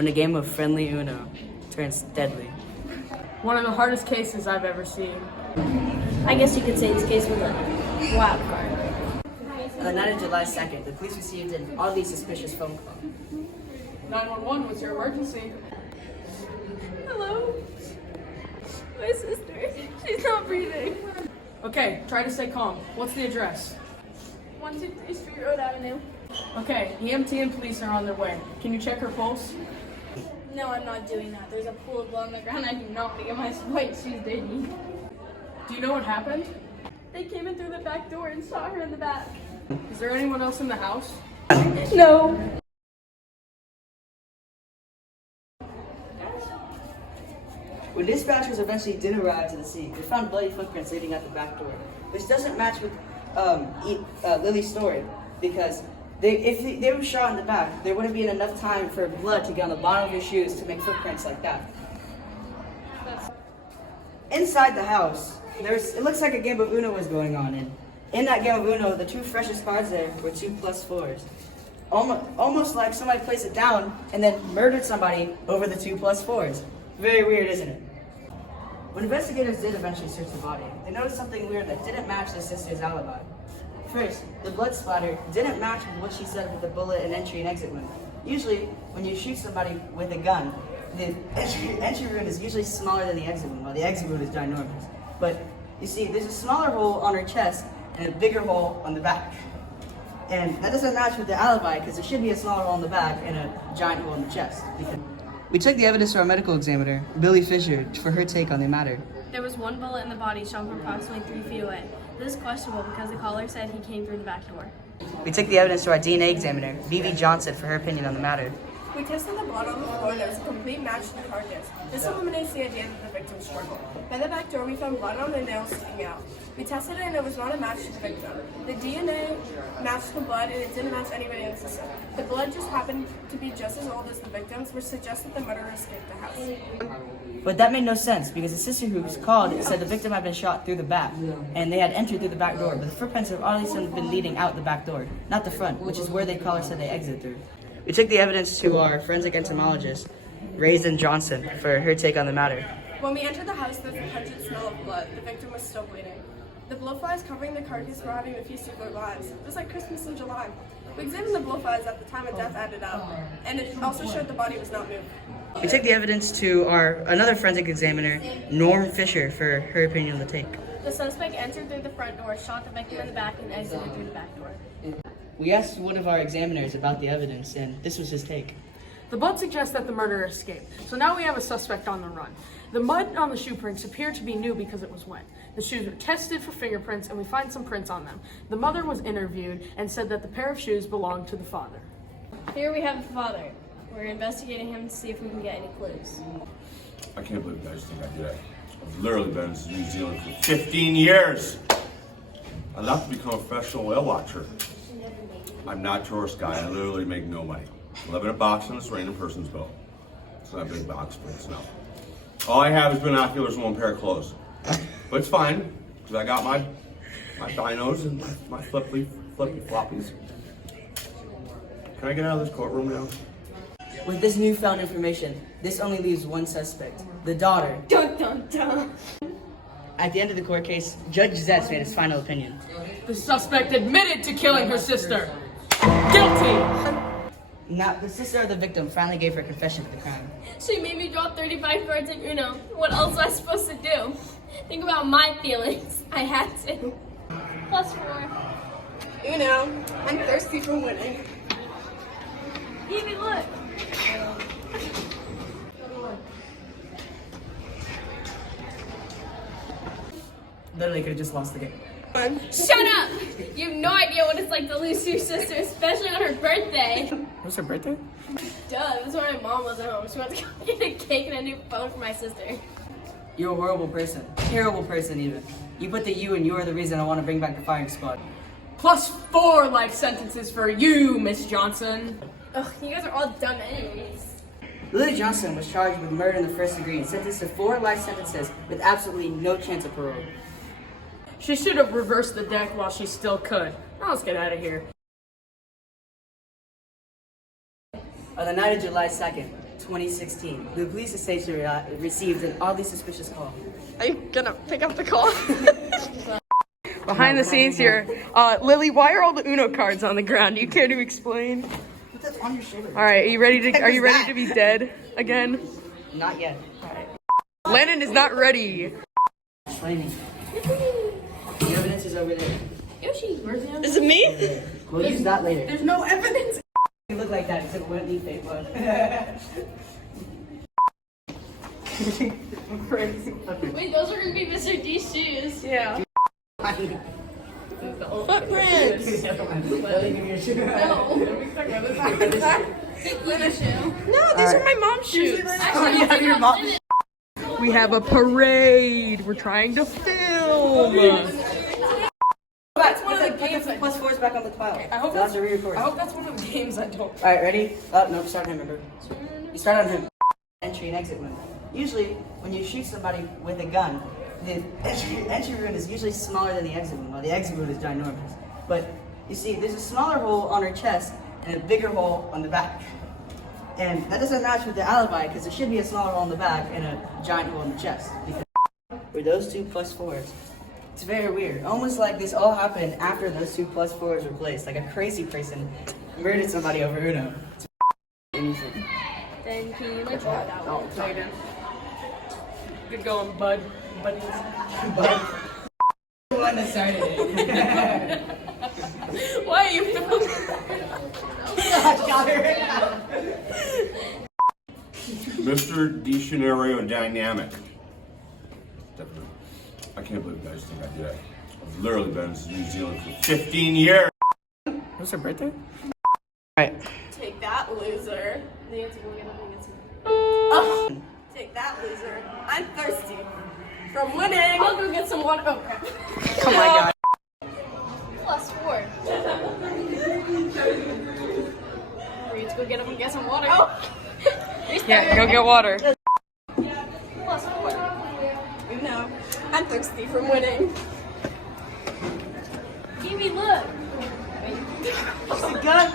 when a game of friendly Uno turns deadly. One of the hardest cases I've ever seen. I guess you could say this case was a wild card. On the night of July 2nd, the police received an oddly suspicious phone call. 911, what's your emergency? Hello? My sister. She's not breathing. Okay, try to stay calm. What's the address? 123 Street Road Avenue. Okay, EMT and police are on their way. Can you check her pulse? No, I'm not doing that. There's a pool of blood on the ground. I do not want to get my white shoes dirty. Do you know what happened? They came in through the back door and shot her in the back. Is there anyone else in the house? No. When dispatchers eventually did arrive to the scene, they found bloody footprints leading out the back door, which doesn't match with Lily's story, because if they were shot in the back, there wouldn't be enough time for blood to get on the bottom of your shoes to make footprints like that. Inside the house, it looks like a game of Uno was going on, and in that game of Uno, the two freshest cards there were 2+4s. Almost like somebody placed it down and then murdered somebody over the 2+4s. Very weird, isn't it? When investigators did eventually search the body, they noticed something weird that didn't match the sister's alibi. First, the blood splatter didn't match with what she said with the bullet and entry and exit wound. Usually, when you shoot somebody with a gun, the entry wound is usually smaller than the exit wound, while the exit wound is ginormous. But you see, there's a smaller hole on her chest and a bigger hole on the back. And that doesn't match with the alibi, because there should be a smaller hole on the back and a giant hole in the chest. We took the evidence to our medical examiner, Billy Fisher, for her take on the matter. There was one bullet in the body shot from approximately 3 feet away. This is questionable because the caller said he came through the back door. We took the evidence to our DNA examiner, Vivi Johnson, for her opinion on the matter. We tested the blood on the floor and there was a complete match to the carcass. This eliminates the idea that the victim struggled. By the back door, we found blood on the nails sticking out. We tested it and it was not a match to the victim. The DNA matched the blood and it didn't match anybody in the system. The blood just happened to be just as old as the victims, which suggests that the murderer escaped the house. But that made no sense, because the sister who was called said the victim had been shot through the back, and they had entered through the back door, but the footprints have obviously been leading out the back door, not the front, which is where the caller said they exited through. We took the evidence to our forensic entomologist, Raisin Johnson, for her take on the matter. When we entered the house, there was a pungent smell of blood. The victim was still bleeding. The blowflies covering the carcass were having a feast of their lives. It was like Christmas in July. We examined the blowflies at the time of death added up, and it also showed the body was not moved. We took the evidence to another forensic examiner, Norm Fisher, for her opinion on the take. The suspect entered through the front door, shot the victim in the back, and exited through the back door. We asked one of our examiners about the evidence, and this was his take. The blood suggests that the murderer escaped, so now we have a suspect on the run. The mud on the shoe prints appeared to be new because it was wet. The shoes were tested for fingerprints, and we find some prints on them. The mother was interviewed and said that the pair of shoes belonged to the father. Here we have the father. We're investigating him to see if we can get any clues. I can't believe you guys think I did that. I've literally been in New Zealand for 15 years. I'd love to become a professional whale watcher. I'm not a tourist guy. I literally make no money. I live in a box on this random person's boat. It's not a big box, but it's not. All I have is binoculars and one pair of clothes. But it's fine, because I got my binos and my flippy floppies. Can I get out of this courtroom now? With this newfound information, this only leaves one suspect, the daughter. Dun dun dun. At the end of the court case, Judge Zetz made his final opinion. The suspect admitted to killing her sister. Guilty! Now, the sister of the victim finally gave her confession to the crime. She made me draw 35 cards in Uno. What else was I supposed to do? Think about my feelings. I had to. +4. Uno, I'm thirsty for winning. Evie, look. Literally could have just lost the game. Shut up! You have no idea what it's like to lose your sister, especially on her birthday. What's her birthday? Duh, this is when my mom wasn't home. She went to go get a cake and a new phone for my sister. You're a horrible person. Terrible person, even. You put the you and you are the reason I want to bring back the firing squad. +4 life sentences for you, Miss Johnson. Ugh, you guys are all dumb anyways. Lily Johnson was charged with murder in the first degree and sentenced to 4 life sentences with absolutely no chance of parole. She should have reversed the deck while she still could. Now let's get out of here. On the night of July 2nd, 2016. The police station received an oddly suspicious call. Are you gonna pick up the call? Behind the scenes here, Lily, why are all the Uno cards on the ground? Do you care to explain? Put that on your shoulder. All right, are you ready to be dead again? Not yet. Lennon is not ready. Explaining. The evidence is over there. Yoshi, where's the Is it me? We'll use that later. There's no evidence. You look like that except wet leaf fake one. Wait, those are gonna be Mr. D's shoes. Yeah. Footprints. No, these are my mom's shoes. Actually, your mom. We have a parade. We're trying to film. That's one of the games. Plus fours back on the file. I hope that's a re-record. I hope that's one of the games I don't. All right, ready? Oh no, start on him. Remember? You start on him. Entry and exit wound. Usually, when you shoot somebody with a gun, the entry wound is usually smaller than the exit wound, while the exit wound is ginormous. But you see, there's a smaller hole on her chest and a bigger hole on the back. And that doesn't match with the alibi because there should be a smaller hole in the back and a giant hole in the chest. Because were those two plus fours? It's very weird. Almost like this all happened after those two plus fours were placed. Like a crazy person murdered somebody over Uno. Anything. Then can you like draw that one? Later. Good going, bud. Buddies. But the one that started it. Why are you filming? Mr. DeScenario Dynamic. Definitely. I can't believe you guys think I did that. I've literally been in New Zealand for 15 years. What's her birthday? Alright. Take that, loser. Nancy, we'll get up and get some. Take that, loser. I'm thirsty. From winning. I'll go get some water. Oh crap. Oh my god. Plus 4. We need to go get up and get some water. Oh. Yeah, go get water. Plus 4. No, I'm thirsty from winning. Kiwi, look. It's a gun.